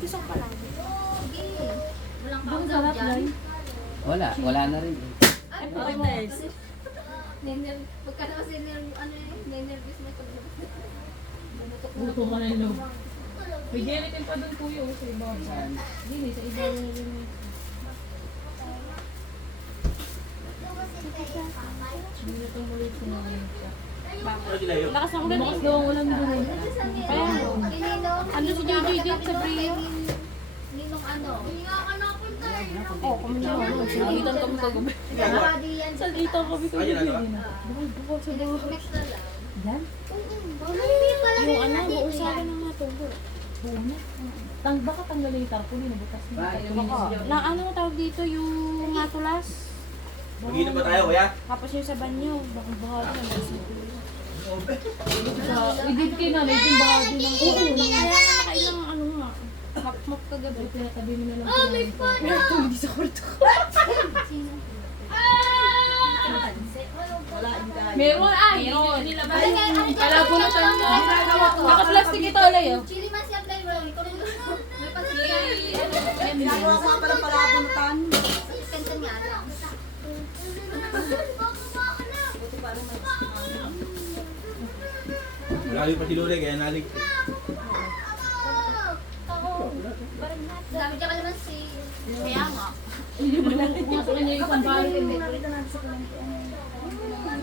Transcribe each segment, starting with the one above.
Pisok pa lang. Walang Ang powder sarap dyan. guys. Wala na rin. Ay, Okay, po. guys. Pagka na kasi nervous na paglabas. Buto ka na yung loob. May gelatin pa doon kuya sa ibabaw. Hindi, sa ibabaw na rin. Hindi na tumulit ko na rin siya. Lakas ako ganun. Lakas daw ang ulan doon. Kaya ano si JJ dyan sa Brio? Ninong ano? Oo, kami na. Salitan kami kagabi. Pinabadi yan. Salitan kami kagabi. Buko sa buko. Next na lang. Yan? Yung Yung buo sa akin ng natubo. Buo na. Baka tanggalin yung tarpaulin, nabutas na. Na ano tawag dito, yung natulas? Mag-inom ba tayo, kuya? Tapos yung sa banyo, baka bahagi na masipin. Idid kayo na, medyo bahagi ng kulo. Kaya nga nakailang ano nga. Map kagabi. Kaya tabi mo na lang sila. May pana! Hindi sa kwarto ko. Meron ay! Meron! Kalabo na tayo mo. Naka-plastic ito, alay oh. Chili man siya play mo. Ito rin. May pasili. Ginagawa ko pa lang palabunutan. Kansan nga lang. Malayo pa si Lore, kaya nalig. Dami ka naman si... Kaya nga. Hindi mo lang kung sa kanya yung isang balik.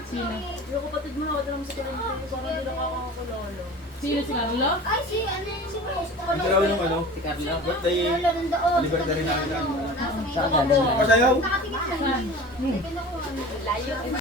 Sino? Yung kapatid mo na, wala naman sa kalendar ko. Parang hindi lang ako kulolo. Sino si Carlo? Ay, si ano yun si Rose. Ang gawin ng ano? Si Carlo. Birthday, Lolo, nandoon. libertary namin. Saan galing? Pasayaw! Nakatingin na. Hindi na. Ay, kinukuha.